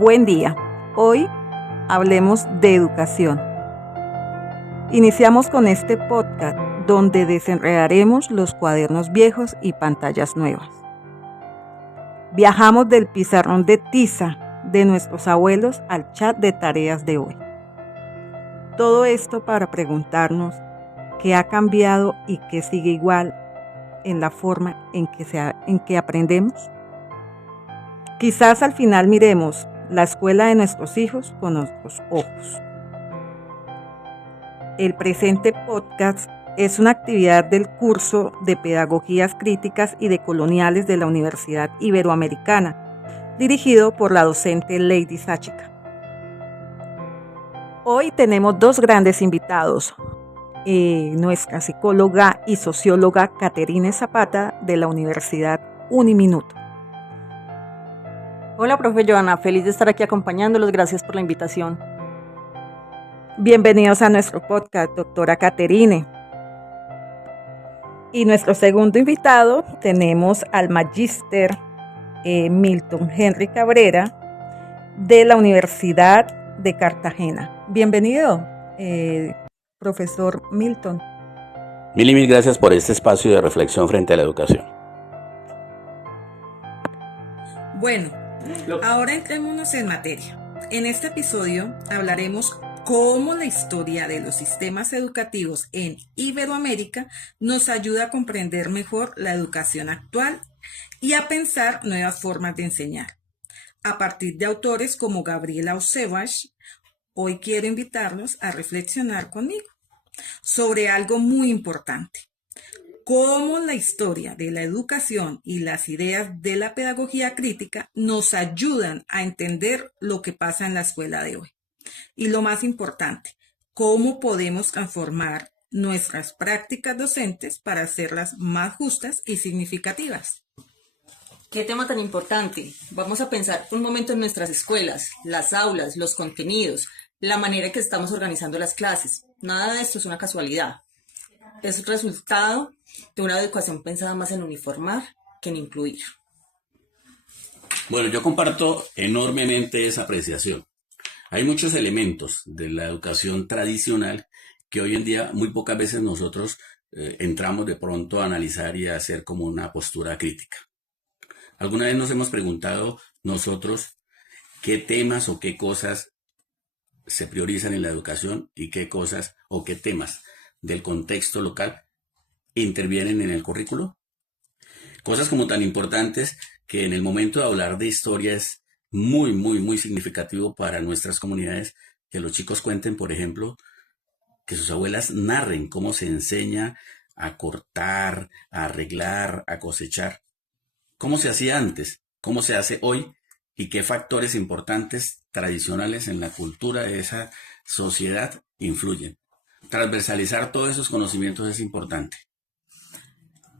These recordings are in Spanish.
Buen día. Hoy hablemos de educación. Iniciamos con este podcast donde desenredaremos los cuadernos viejos y pantallas nuevas. Viajamos del pizarrón de tiza de nuestros abuelos al chat de tareas de hoy. Todo esto para preguntarnos qué ha cambiado y qué sigue igual en la forma en que aprendemos. Quizás al final miremos la escuela de nuestros hijos con nuestros ojos. El presente podcast es una actividad del curso de Pedagogías Críticas y Decoloniales de la Universidad Iberoamericana, dirigido por la docente Lady Sáchica. Hoy tenemos dos grandes invitados. Nuestra psicóloga y socióloga Caterine Zapata de la Universidad Uniminuto. Hola, profe Joana, feliz de estar aquí acompañándolos, gracias por la invitación. Bienvenidos a nuestro podcast, doctora Caterine. Y nuestro segundo invitado tenemos al magíster Milton Henry Cabrera de la Universidad de Cartagena. Bienvenido, profesor Milton. Mil gracias por este espacio de reflexión frente a la educación. Bueno, ahora entrémonos en materia. En este episodio hablaremos cómo la historia de los sistemas educativos en Iberoamérica nos ayuda a comprender mejor la educación actual y a pensar nuevas formas de enseñar. A partir de autores como Gabriela Osebash, hoy quiero invitarlos a reflexionar conmigo sobre algo muy importante: cómo la historia de la educación y las ideas de la pedagogía crítica nos ayudan a entender lo que pasa en la escuela de hoy. Y lo más importante, cómo podemos transformar nuestras prácticas docentes para hacerlas más justas y significativas. ¿Qué tema tan importante? Vamos a pensar un momento en nuestras escuelas, las aulas, los contenidos, la manera en que estamos organizando las clases. Nada de esto es una casualidad. Es resultado de una educación pensada más en uniformar que en incluir. Bueno, yo comparto enormemente esa apreciación. Hay muchos elementos de la educación tradicional que hoy en día muy pocas veces nosotros entramos de pronto a analizar y a hacer como una postura crítica. ¿Alguna vez nos hemos preguntado nosotros qué temas o qué cosas se priorizan en la educación y qué cosas o qué temas del contexto local intervienen en el currículo? Cosas como tan importantes que en el momento de hablar de historia es muy significativo para nuestras comunidades que los chicos cuenten, por ejemplo, que sus abuelas narren cómo se enseña a cortar, a arreglar, a cosechar, cómo se hacía antes, cómo se hace hoy y qué factores importantes tradicionales en la cultura de esa sociedad influyen. Transversalizar todos esos conocimientos es importante.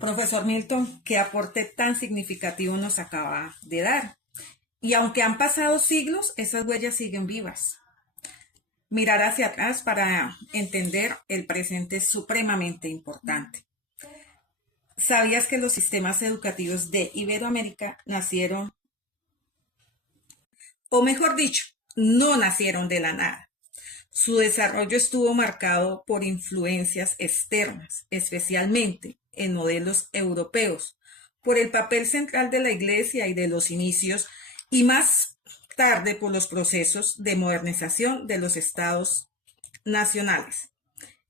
Profesor Milton, ¿qué aporte tan significativo nos acaba de dar? Y aunque han pasado siglos, esas huellas siguen vivas. Mirar hacia atrás para entender el presente es supremamente importante. ¿Sabías que los sistemas educativos de Iberoamérica nacieron, o mejor dicho, no nacieron de la nada? Su desarrollo estuvo marcado por influencias externas, especialmente en modelos europeos, por el papel central de la Iglesia y de los inicios, y más tarde por los procesos de modernización de los estados nacionales.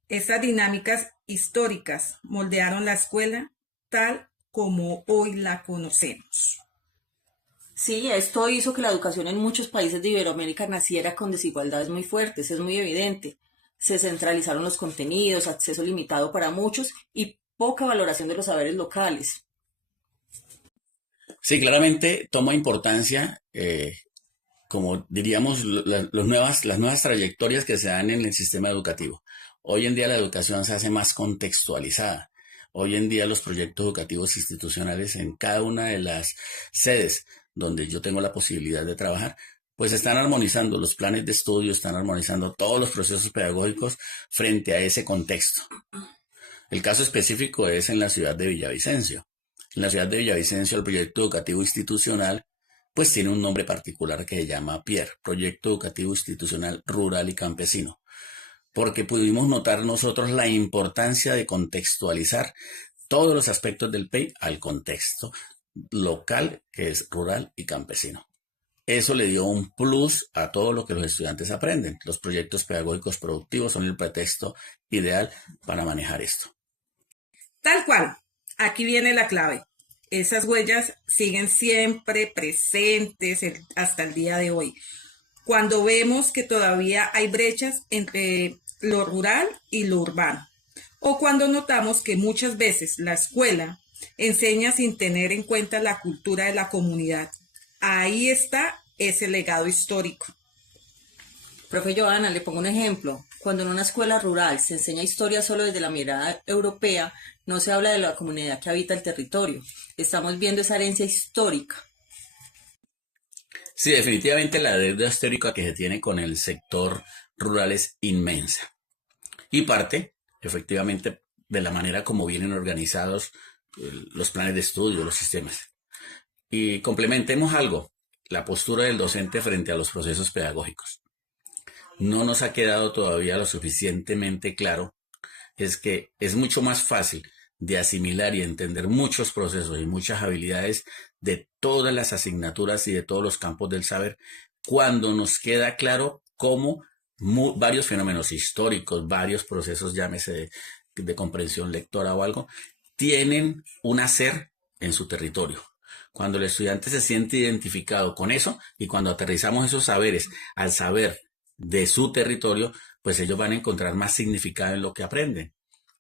Estas dinámicas históricas moldearon la escuela tal como hoy la conocemos. Sí, esto hizo que la educación en muchos países de Iberoamérica naciera con desigualdades muy fuertes, es muy evidente. Se centralizaron los contenidos, acceso limitado para muchos y poca valoración de los saberes locales. Sí, claramente toma importancia, como diríamos, las nuevas trayectorias que se dan en el sistema educativo. Hoy en día la educación se hace más contextualizada. Hoy en día los proyectos educativos institucionales en cada una de las sedes donde yo tengo la posibilidad de trabajar, pues están armonizando los planes de estudio, están armonizando todos los procesos pedagógicos frente a ese contexto. El caso específico es en la ciudad de Villavicencio. En la ciudad de Villavicencio, el proyecto educativo institucional pues tiene un nombre particular que se llama PIER, Proyecto Educativo Institucional Rural y Campesino, porque pudimos notar nosotros la importancia de contextualizar todos los aspectos del PEI al contexto local, que es rural y campesino. Eso le dio un plus a todo lo que los estudiantes aprenden. Los proyectos pedagógicos productivos son el pretexto ideal para manejar esto. Tal cual, aquí viene la clave. Esas huellas siguen siempre presentes hasta el día de hoy. Cuando vemos que todavía hay brechas entre lo rural y lo urbano. O cuando notamos que muchas veces la escuela enseña sin tener en cuenta la cultura de la comunidad. Ahí está ese legado histórico. Profe Joana, le pongo un ejemplo. Cuando en una escuela rural se enseña historia solo desde la mirada europea, no se habla de la comunidad que habita el territorio. Estamos viendo esa herencia histórica. Sí, definitivamente la deuda histórica que se tiene con el sector rural es inmensa. Y parte, efectivamente, de la manera como vienen organizados los planes de estudio, los sistemas. Y complementemos algo, la postura del docente frente a los procesos pedagógicos. No nos ha quedado todavía lo suficientemente claro, es que es mucho más fácil de asimilar y entender muchos procesos y muchas habilidades de todas las asignaturas y de todos los campos del saber cuando nos queda claro cómo varios fenómenos históricos, varios procesos, llámese de comprensión lectora o algo, tienen un hacer en su territorio. Cuando el estudiante se siente identificado con eso y cuando aterrizamos esos saberes al saber de su territorio, pues ellos van a encontrar más significado en lo que aprenden.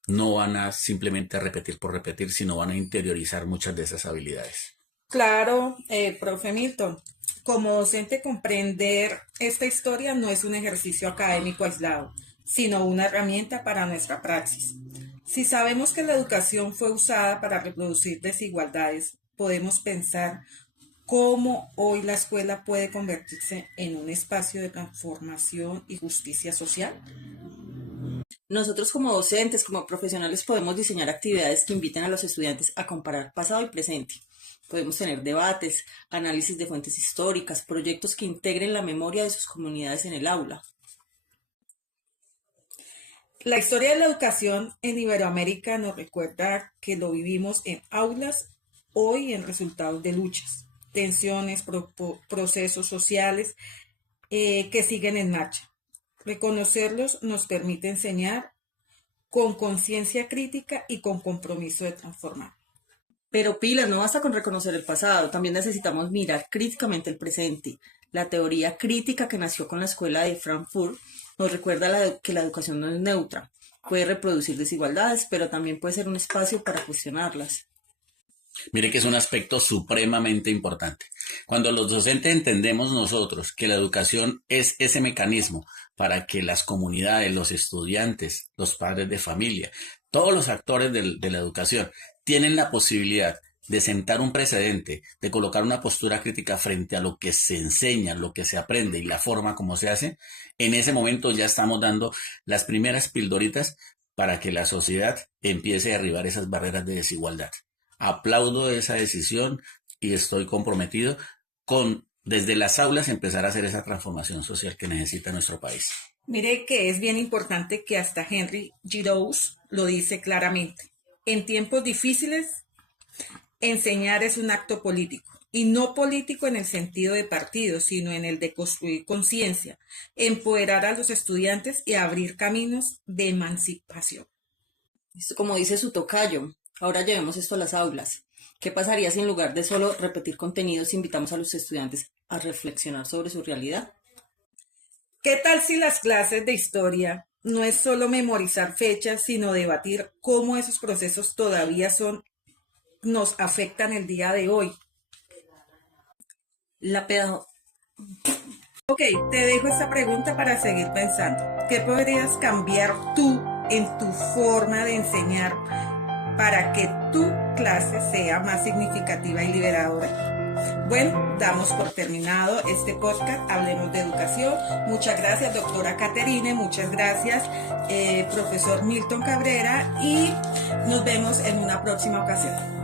No van a simplemente repetir por repetir, sino van a interiorizar muchas de esas habilidades. Claro, profe Milton, como docente comprender esta historia no es un ejercicio académico aislado, sino una herramienta para nuestra praxis. Si sabemos que la educación fue usada para reproducir desigualdades, podemos pensar cómo hoy la escuela puede convertirse en un espacio de transformación y justicia social. Nosotros como docentes, como profesionales, podemos diseñar actividades que inviten a los estudiantes a comparar pasado y presente. Podemos tener debates, análisis de fuentes históricas, proyectos que integren la memoria de sus comunidades en el aula. La historia de la educación en Iberoamérica nos recuerda que lo vivimos en aulas, hoy en resultados de luchas, tensiones, procesos sociales que siguen en marcha. Reconocerlos nos permite enseñar con conciencia crítica y con compromiso de transformar. Pero pilas, no basta con reconocer el pasado, también necesitamos mirar críticamente el presente. La teoría crítica que nació con la escuela de Frankfurt nos recuerda que la educación no es neutra. Puede reproducir desigualdades, pero también puede ser un espacio para cuestionarlas. Mire que es un aspecto supremamente importante. Cuando los docentes entendemos nosotros que la educación es ese mecanismo para que las comunidades, los estudiantes, los padres de familia, todos los actores de la educación tienen la posibilidad de sentar un precedente, de colocar una postura crítica frente a lo que se enseña, lo que se aprende y la forma como se hace, en ese momento ya estamos dando las primeras pildoritas para que la sociedad empiece a derribar esas barreras de desigualdad. Aplaudo esa decisión y estoy comprometido con, desde las aulas, empezar a hacer esa transformación social que necesita nuestro país. Mire que es bien importante que hasta Henry Giroux lo dice claramente. En tiempos difíciles, enseñar es un acto político, y no político en el sentido de partido, sino en el de construir conciencia, empoderar a los estudiantes y abrir caminos de emancipación. Esto, como dice su tocayo, ahora llevemos esto a las aulas. ¿Qué pasaría si en lugar de solo repetir contenidos invitamos a los estudiantes a reflexionar sobre su realidad? ¿Qué tal si las clases de historia no es solo memorizar fechas, sino debatir cómo esos procesos todavía nos afectan el día de hoy? Ok, te dejo esta pregunta para seguir pensando. ¿Qué podrías cambiar tú en tu forma de enseñar para que tu clase sea más significativa y liberadora? Bueno, damos por terminado este podcast, Hablemos de Educación. Muchas gracias, doctora Caterine, muchas gracias, profesor Milton Cabrera, y nos vemos en una próxima ocasión.